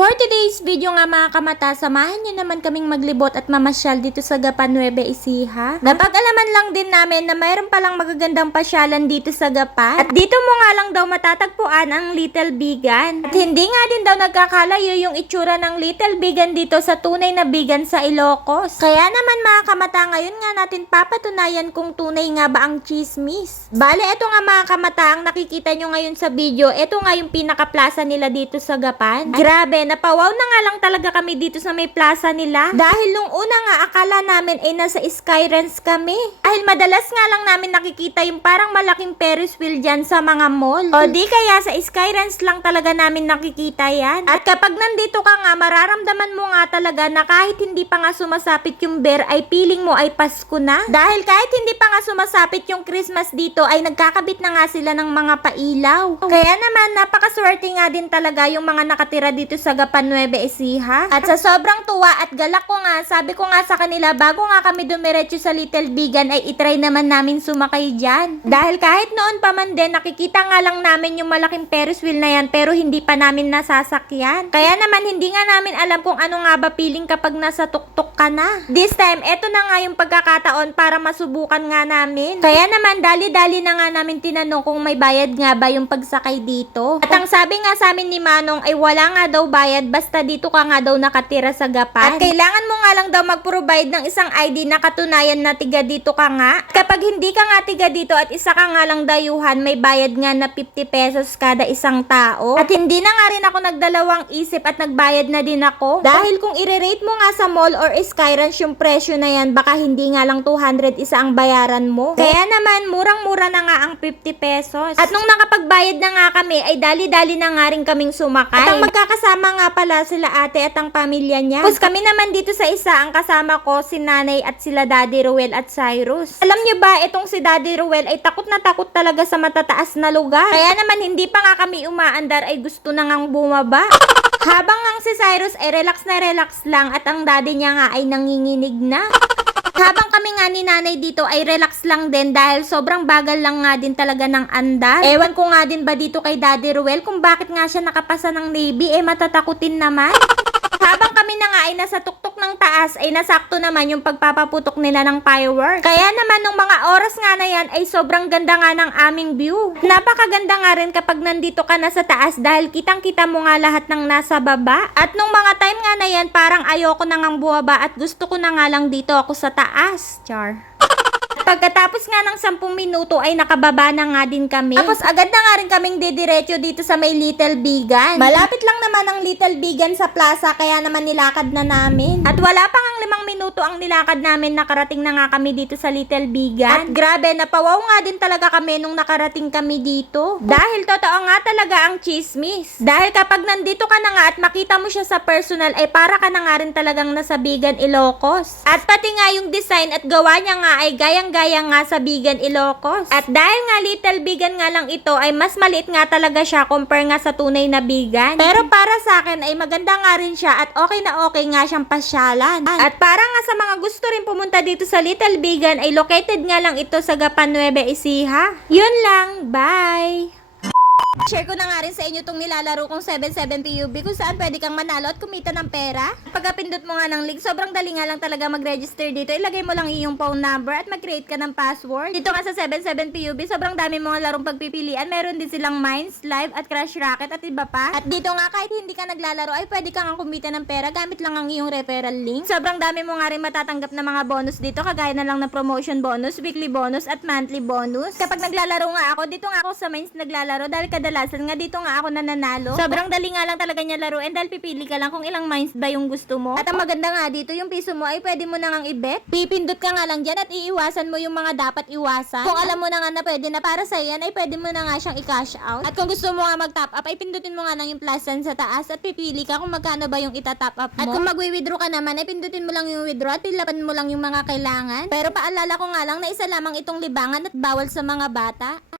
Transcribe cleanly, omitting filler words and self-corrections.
For today's video nga mga kamata, samahan niyo naman kaming maglibot at mamasyal dito sa Gapan Nueva Ecija. Napag-alaman lang din namin na mayroon palang magagandang pasyalan dito sa Gapan. At dito mo nga lang daw matatagpuan ang Little Bigan. At hindi nga din daw nagkakalayo yung itsura ng Little Bigan dito sa tunay na bigan sa Ilocos. Kaya naman mga kamata, ngayon nga natin papatunayan kung tunay nga ba ang chismis. Bale, eto nga mga kamata, ang nakikita nyo ngayon sa video, eto nga yung pinaka-plaza nila dito sa Gapan. Grabe, napawaw na nga lang talaga kami dito sa may plaza nila. Dahil nung una nga, akala namin ay nasa Skylands kami. Dahil madalas nga lang namin nakikita yung parang malaking Ferris wheel dyan sa mga mall. O di kaya sa Skylands lang talaga namin nakikita yan. At kapag nandito ka nga, mararamdaman mo nga talaga na kahit hindi pa nga sumasapit yung bear, ay feeling mo ay Pasko na. Dahil kahit hindi pa nga sumasapit yung Christmas dito, ay nagkakabit na nga sila ng mga pailaw. Kaya naman, napakaswerte nga din talaga yung mga nakatira dito sa Gapan Nueva Ecija. At sa sobrang tuwa at galak ko nga, sabi ko nga sa kanila, bago nga kami dumiretso sa Little Bigan, ay itry naman namin sumakay dyan. Dahil kahit noon pa man din, nakikita nga lang namin yung malaking Ferris wheel na yan, pero hindi pa namin nasasakyan. Kaya naman, hindi nga namin alam kung ano nga ba feeling kapag nasa tuktok ka na. This time, eto na nga yung pagkakataon para masubukan nga namin. Kaya naman, dali-dali na nga namin tinanong kung may bayad nga ba yung pagsakay dito. At ang sabi nga sa amin ni Manong ay wala nga daw bayad, basta dito ka nga daw nakatira sa Gapan. At kailangan mo nga lang daw mag-provide ng isang ID na katunayan na tiga dito ka nga. At kapag hindi ka nga tiga dito at isa ka nga lang dayuhan, may bayad nga na 50 pesos kada isang tao. At hindi na nga rin ako nagdalawang isip at nagbayad na din ako. Dahil kung i-rate mo nga sa mall or Skyranch yung presyo na yan, baka hindi nga lang 200 isa ang bayaran mo. Kaya naman, murang-mura na nga ang 50 pesos. At nung nakapagbayad na nga kami, ay dali-dali na nga rin kaming sumakay. At ang magkakasama nga pala sila ate at ang pamilya niya. Tapos kami naman dito sa isa, ang kasama ko, si nanay at sila Daddy Ruel at Cyrus. Alam niyo ba, itong si Daddy Ruel ay takot na takot talaga sa matataas na lugar. Kaya naman hindi pa nga kami umaandar ay gusto na ngang bumaba. Habang ang si Cyrus ay relax na relax lang at ang daddy niya nga ay nanginginig na. Habang kami nga ni nanay dito ay relax lang din dahil sobrang bagal lang nga din talaga ng andar. Ewan ko nga din ba dito kay Daddy Ruel kung bakit nga siya nakapasa ng Navy, matatakutin naman. Habang kami na nga ay nasa tuktok ng taas, ay nasakto naman yung pagpapaputok nila ng fireworks. Kaya naman nung mga oras nga na yan ay sobrang ganda nga ng aming view. Napakaganda nga rin kapag nandito ka na sa taas dahil kitang-kita mo nga lahat ng nasa baba. At nung mga time nga na yan, parang ayoko na ngang buwaba at gusto ko na nga lang dito ako sa taas. Char. Pagkatapos nga ng 10 minuto ay nakababa na nga din kami. Tapos agad na nga rin kaming didiretso dito sa may Little Bigan. Malapit lang naman ang Little Bigan sa plaza kaya naman nilakad na namin. At wala pang ang 5 minuto ang nilakad namin, nakarating na nga kami dito sa Little Bigan. At grabe, napawaw nga din talaga kami nung nakarating kami dito. Dahil totoo nga talaga ang chismis. Dahil kapag nandito ka na nga at makita mo siya sa personal ay para ka na nga rin talagang nasa Bigan, Ilocos. At pati nga yung design at gawa niya nga ay gayang-gaya nga sa Bigan, Ilocos. At dahil nga Little Bigan nga lang ito ay mas maliit nga talaga siya compare nga sa tunay na Bigan. Pero para sa akin ay maganda nga rin siya at okay na okay nga siyang pasyalan. At para nga sa mga gusto rin pumunta dito sa Little Bigan ay located nga lang ito sa Gapan Nueva Ecija. Yun lang, bye! Share ko na nga rin sa inyo itong nilalaro kong 77 PUB kung saan pwede kang manalo at kumita ng pera. Pagkapindot mo nga ng link, sobrang dali nga lang talaga mag-register dito. Ilagay mo lang iyong phone number at mag-create ka ng password. Dito nga sa 77 PUB, sobrang dami mga larong pagpipilian. Meron din silang Mines, Live at Crash Racket at iba pa. At dito nga kahit hindi ka naglalaro ay pwede kang kumita ng pera gamit lang ang iyong referral link. Sobrang dami mo nga rin matatanggap na mga bonus dito kagaya na lang ng promotion bonus, weekly bonus at monthly bonus. Kapag naglalaro nga ako, dito nga ako sa Mines naglalaro dahil kadalasan nga dito nga ako nananalo. Sobrang dali nga lang talaga niya laruin dahil pipili ka lang kung ilang mines ba yung gusto mo. At ang maganda nga dito, yung piso mo ay pwede mo na ngang i-bet. Pipindot ka nga lang dyan at iiwasan mo yung mga dapat iwasan. Kung alam mo na nga na pwede na para sa yan, ay pwede mo na nga siyang i-cash out. At kung gusto mo nga mag-top up, ay pindutin mo nga lang yung plus sign sa taas at pipili ka kung magkano ba yung ita-top up mo. At kung mag-withdraw ka naman, ay pindutin mo lang yung withdraw at pilapan mo lang yung mga kailangan. Pero paalala ko nga lang na isa lamang itong libangan at bawal sa mga bata.